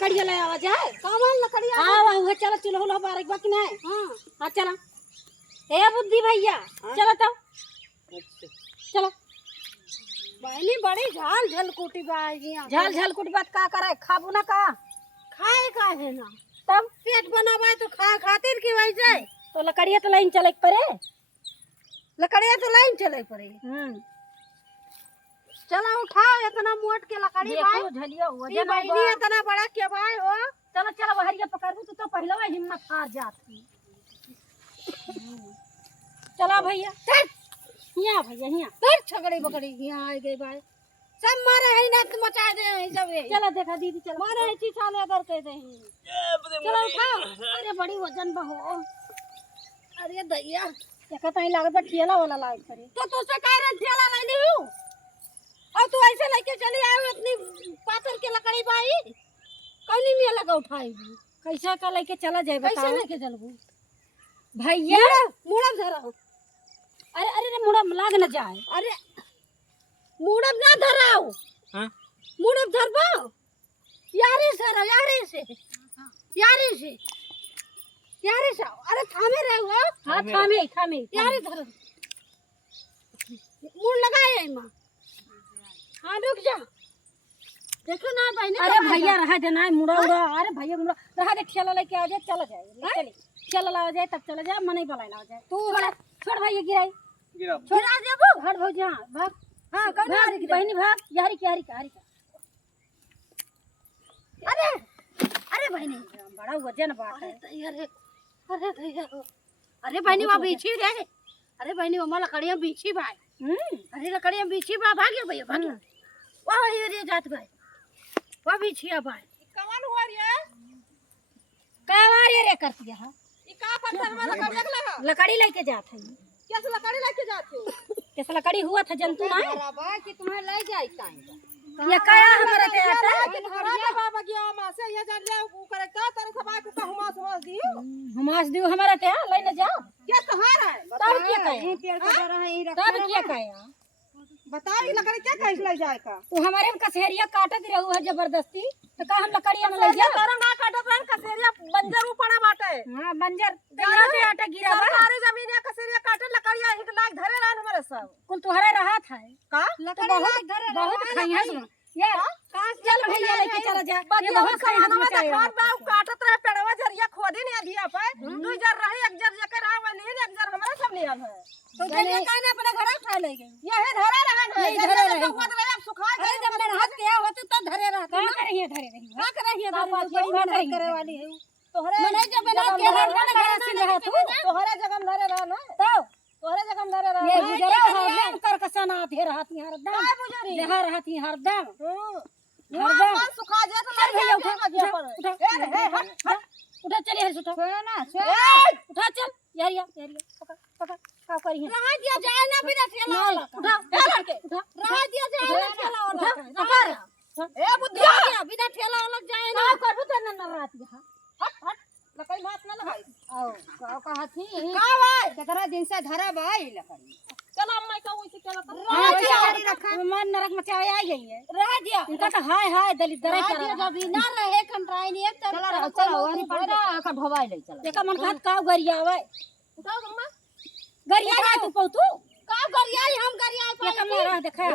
लकड़िया ले आवा जाए कौन लकड़िया हाँ वो चलो चूल्हा बारीक बाकी नहीं हां हाँ चला ए बुद्धि भैया चलो तो चलो बहनी बड़ी झाल झलकुटी बाई झल झल कुटी बात का करे खाबू ना का खाए का है ना तब पेट बनावा तो खा खातिर की वही जाए तो लकड़िया तो लाइन चले परे लकड़िया तो लाइन चले पड़े चला उठाओ इतना मोट के लकड़ी भाई देखो झलिया ये वजन बहनी इतना बड़ा के भाई हो चलो चलो बहरिया पकड़बू तो पहले हिम्मत हार जाती चला भैया यहाँ भैया यहाँ फिर छगड़ी बकड़ी यहाँ आ गई भाई सब मारे है ना मचा दे हैं सब ये चला देखा दीदी चलो मारे है चीज साले अगर कह दे चलो उठाओ अरे बड़ी वजन बहो अरे दैया देखा तही लागत बा ठेला वाला लाग करे तो तुझसे कह रहे ठेला ले ली हूँ और तू ऐसे लेके चली आई इतनी पाथर की लकड़ी भाई कौनी में लगा उठाएगी कैसा का लेके चला जाए कैसे बताओ लेके चलबू भैया मुड़ब धरा अरे अरे मुड़ा लाग न जाए अरे मुड़ब ना धराओ हाँ मुड़ब धरबो यारे से रहो यारे से अरे थामे रहे हो हाँ थामे थामे यारे धरो मुड़ लगाए मां हाँ रुक जा देखो ना भाई ने अरे भैया रहा देना है मुड़ा उड़ा अरे भैया मुड़ा रहा दे ठेला लेके आ जाए चला जाए चले ठेला ला जाए तब चला जाए मने बलाए ना जाए तू छोड़ भैया गिराई गिरा देबो हट भौजी हाँ भाग हां कौन भाग बहनी भाग यारी की अरे अरे बहनी बड़ा वजन बात है अरे बहनी वहाँ बीछी रे अरे बहनी वहाँ लकड़ियाँ बीछी भाई अरे लकड़ियाँ बीछी बा भाग्य भैया भाग्य वाह ये जात भाई वाह बीछी है भाई कौन हुआ रे कावारे रे कर दिया हां ये का पत्थर वाला लकड़ी लगा लकड़ी लेके जात है कैसे लकड़ी लेके जाते हो कैसे लकड़ी हुआ था जंतु ना बराबर कि तुम्हें ले जाई काई ये काया हमारा ते आता हरा का बाबा गया मां से ये जान ले ऊ करता तेरे सभा को हुमास दियो हमास दियो हमारा ते ले न जाओ क्या कहां है तब क्या कहे यहीं पेड़ के डर है यहीं तब रखा क्या कहे बताओ ये लकड़ी क्या कैसे ले जाए का तू हमारे में कसहरिया काटत रहू है जबरदस्ती तो का हम लकड़िया में ले जा तारा ना काटत रहन कसेरिया बंजर पड़ा बाटे हां बंजर तेरा पे आटा गिरा बा सरकारी जमीन है कसेरिया काटे लकड़िया एक लाख धरे रहन हमारे सब कुल तुम्हारा राहत है का लकड़ी लाख धरे बहुत खाई है तुम ये चल भैया लेके चला जा ये बहुत खाई है तुम खान बा काटत रहे पेड़वा जरिया खोदी नहीं दिया पे दू जर रहे एक जर जकर आवे नहीं एक जर हमरा सब नियम है तो जरिया काने अपने घर उठा ले गए ये है धरे रहन है धरे रहे खुद ले अब सुखा अरे जब मेरा हाथ गया होते तो धरे रहते का करिए धरे रही का करे धरे करे वाली है तोहरे मने जब बना के घर से रहा तू तोहरे जगह धरे रहन तो तोहरे जगह धरे रहन ये गुजरा हरदम कर कसना थे रहती हरदम काय बुझरी जहां रहती हरदम हरदम सुखा जाए तो चल भैया उठा उठा चलिए हर उठा उठा चल यारिया पकड़ पकड़ का करी है रहा दिया जाए ना बिना ठेला उठा लड़के उठा रहा दिया जाए ना ठेला वाला पकड़ ए बुद्धिया बिना ठेला वाला जाए ना का करबू त न रात हट हट लकड़ी हाथ ना लगाई आओ का हाथी का भाई कितना दिन से धरा भाई लकड़ी चलो अम्मा का वैसे चला हां मन नरक में चाय आई गई है रह दिया इनका तो हाय हाय दलित दराई कर दिया जब ना रहे कंट्राई नहीं एक चला रहा चला वही पड़ा का ढोवाई ले चला देखा मन खात का गरिया आवे उठाओ अम्मा गरिया का तू पौतू का गरिया हम गरिया ये कम रहा देखा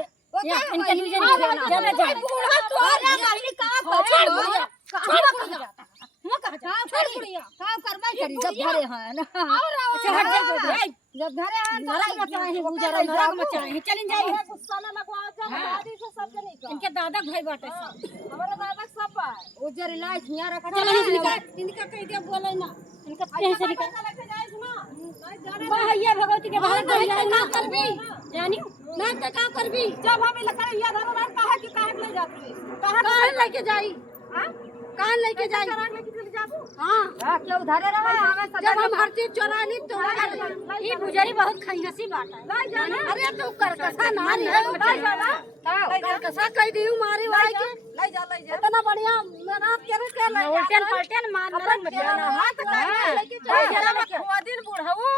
या इनके न्यूज़ नहीं जाना जाए बूढ़ा तो गाड़ी का छोड़ बुढ़िया छोड़ जाता मुंह कहां जा छोड़ बुढ़िया काम करबा करी जब धरे हैं ना अच्छा हट जा जब धरे हैं नरक में चाहे गुजरा नरक में चाहे चलिन जाई गुस्सा ना लगवा जा दादी से सब नहीं का इनके दादा भाई बाटे सब हमारे दादा सब बा उजर लाइट हिया रखा चलो इनका कह दे बोले ना इनका कहीं से निकल लेके जाए ना भैया भगवती के बाहर कर जाए ना करबी जानी ना तो का करबी जब हम लकड़ी या धरो ना कहा कि काहे ले जाती कहां लेके जाई हां कहां लेके जाई लेके चली जाबू हां क्यों धरे रहा हमें जब हम हर चीज चोरानी तो ये गुजरी बहुत खईसी बात है ले जाना अरे तू कर कसा ना ले जाना कर कसा कह दी मारी वाई के ले जा इतना बढ़िया मेहनत करे के ले उल्टन पलटन मार नरक में जाना हाथ का लेके चल जरा के दिन बुढ़ाऊ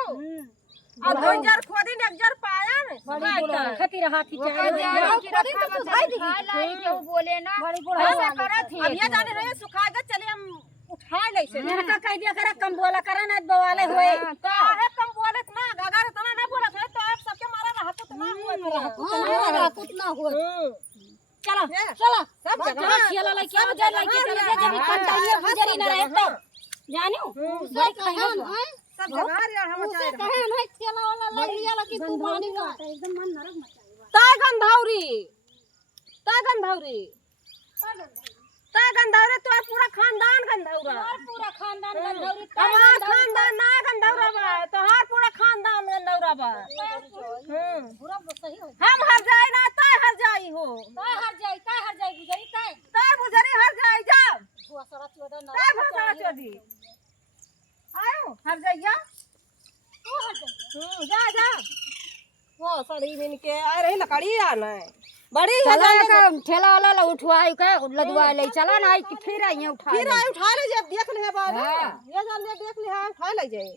और 2000 खोदी ने 1000 पाया ने बड़ी बुढ़ा खती रहा थी चाहे क्यों बोले ना बड़ी बुढ़ा ऐसा करा थी अब ये जाने रहे सुखाएगा चले हम उठा ले से मेरा का कह दिया करे कम बोला करे ना बवाले हुए तो है कम बोलत ना अगर इतना ना बोलत है तो आप सबके मारा रहत तो ना हुआ कितना हो चलो चलो सब जगह खेला लेके आओ जा लेके चले जा जब कंटाइए गुजरी ना रहे तो जानो बड़ी कहन सब जगह यार हम चाहे कहे नहीं खेला वाला लग लिया कि तू पानी का एकदम मन नरक मचाएगा ता गंधौरी ता गंधौरी तो पूरा खानदान गंधौरा पूरा खानदान गंधौरी हमार खानदान ना गंधौरा बा तोहार पूरा खानदान गंधौरा बा पूरा सही हो हम हर जाई ना ता हर जाई हो काय हर जाई गुजरी काय ता गुजरी हर जाई जा हुआ सारा चोदा ना ता भाषा चोदी आयो हर जाइया तू हर जाई जा जा वो सड़ी बिन के आ रही लकड़ी आना है बड़ी चला का ठेला वाला ला उठवाई का लदवा ले चला ना आई कि फिर आई उठा फिर आई उठा ले जब देख ले बाबा ये जान ले देख ले उठा ले जाए